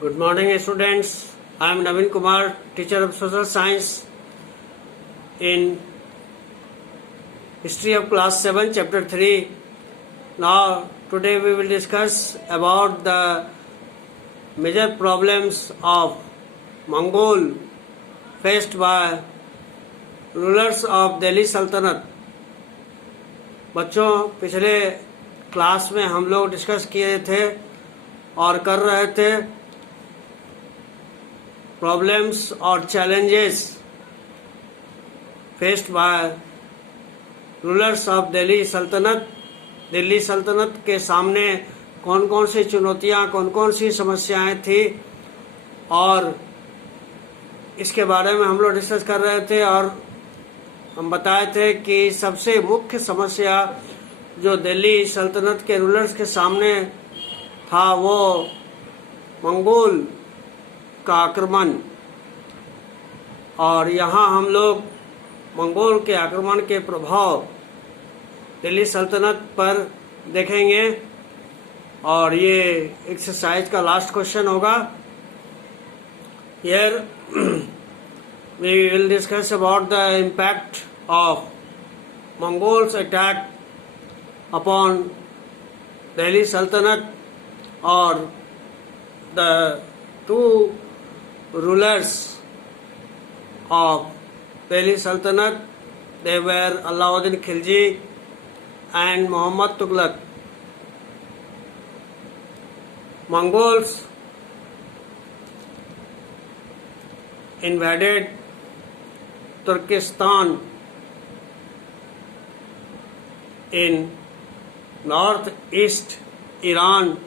Good morning, students. I am Naveen Kumar, teacher of social science in history of class 7, chapter 3. Now, today we will discuss about the major problems of Mongol faced by rulers of Delhi Sultanate. बच्चों, पिछले class में हम लोग discuss किए थे और कर रहे थे प्रॉब्लम्स और challenges faced by rulers of Delhi सल्तनत। दिल्ली सल्तनत के सामने कौन कौन सी चुनौतियां, कौन कौन सी समस्याएं थी और इसके बारे में हम लोग डिस्कस कर रहे थे। और हम बताए थे कि सबसे मुख्य समस्या जो दिल्ली सल्तनत के रूलर्स के सामने था वो मंगोल का आक्रमण। और यहाँ हम लोग मंगोल के आक्रमण के प्रभाव दिल्ली सल्तनत पर देखेंगे और ये एक्सरसाइज का लास्ट क्वेश्चन होगा। Here we will discuss about the impact of Mongols' attack upon Delhi Sultanate or the two rulers of Delhi Sultanate. They were Alauddin Khilji and Muhammad Tughlaq. Mongols invaded Turkestan in northeast Iran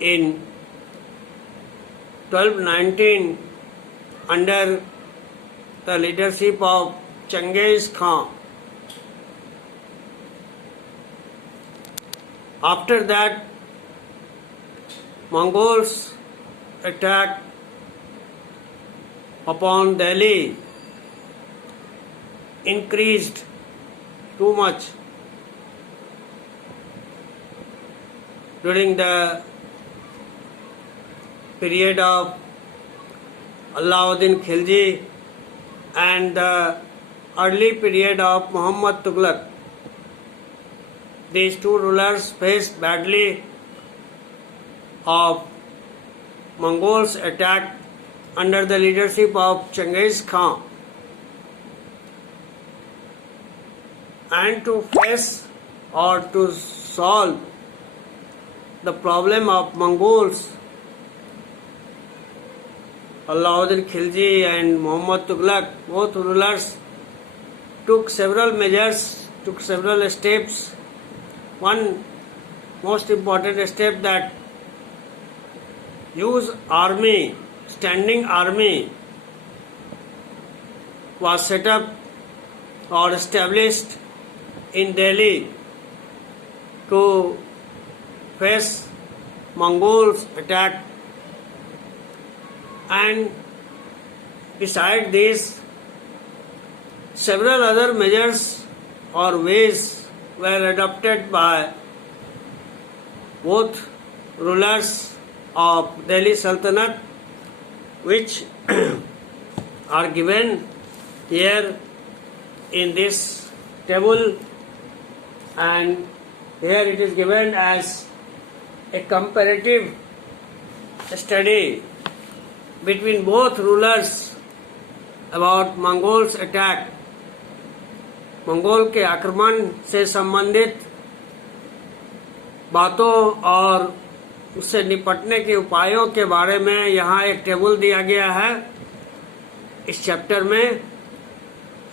in 1219 under the leadership of Genghis Khan. After that, Mongols attacked upon Delhi increased too much during the period of Alauddin Khilji and the early period of Muhammad Tughlaq. These two rulers faced badly of Mongols' attack under the leadership of Genghis Khan. And to face or to solve the problem of Mongols, Alauddin Khilji and Muhammad Tughlaq, both rulers, took several measures, took several steps. One most important step that use army, standing army was set up or established in Delhi to face Mongols' attack. And beside this, several other measures or ways were adopted by both rulers of Delhi Sultanate, which are given here in this table, and here it is given as a comparative study between both rulers about Mongols' attack. Mongol के आक्रमण से संबंधित बातों और उससे निपटने के उपायों के बारे में यहाँ एक टेबल दिया गया है इस चैप्टर में,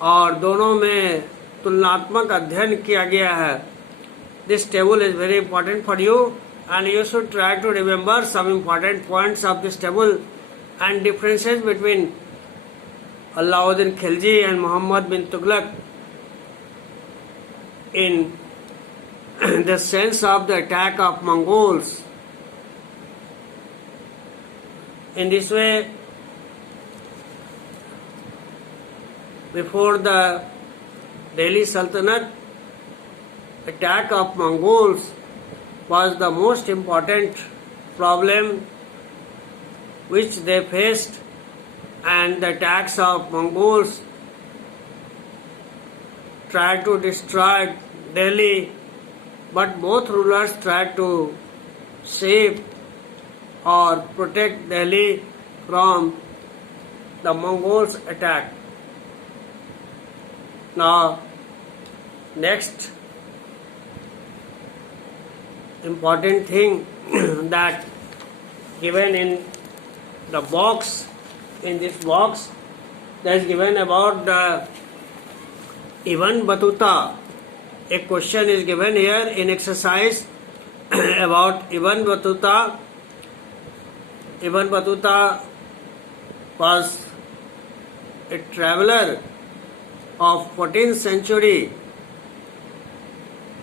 और दोनों में तुलनात्मक अध्ययन किया गया है. This table is very important for you and you should try to remember some important points of this table and differences between Alauddin Khilji and Muhammad bin Tughlaq in the sense of the attack of Mongols. In this way, before the Delhi Sultanate, attack of Mongols was the most important problem which they faced and the attacks of Mongols tried to destroy Delhi, but both rulers tried to save or protect Delhi from the Mongols' attack. Now, next important thing that given in the box, in this box, that is given about the Ibn Battuta. A question is given here in exercise about Ibn Battuta. Ibn Battuta was a traveler of 14th century.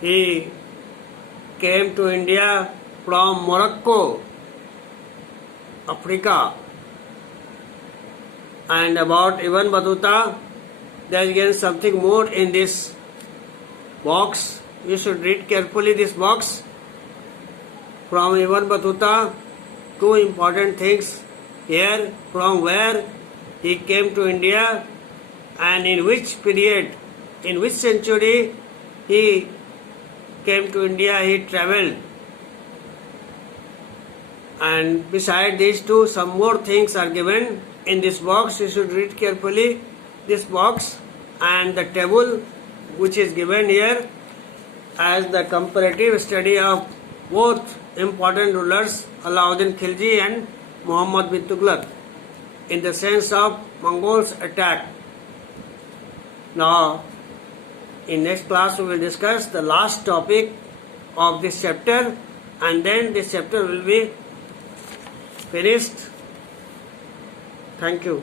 He came to India from Morocco, Africa. And about Ibn Battuta, there is again something more in this box. You should read carefully this box. From Ibn Battuta, two important things here: from where he came to India and in which period, in which century he came to India, he travelled. And beside these two, some more things are given in this box. You should read carefully this box and the table which is given here as the comparative study of both important rulers, Alauddin Khilji and Muhammad bin Tughlaq, in the sense of Mongols' attack. Now, in next class we will discuss the last topic of this chapter, and then this chapter will be finished. Thank you.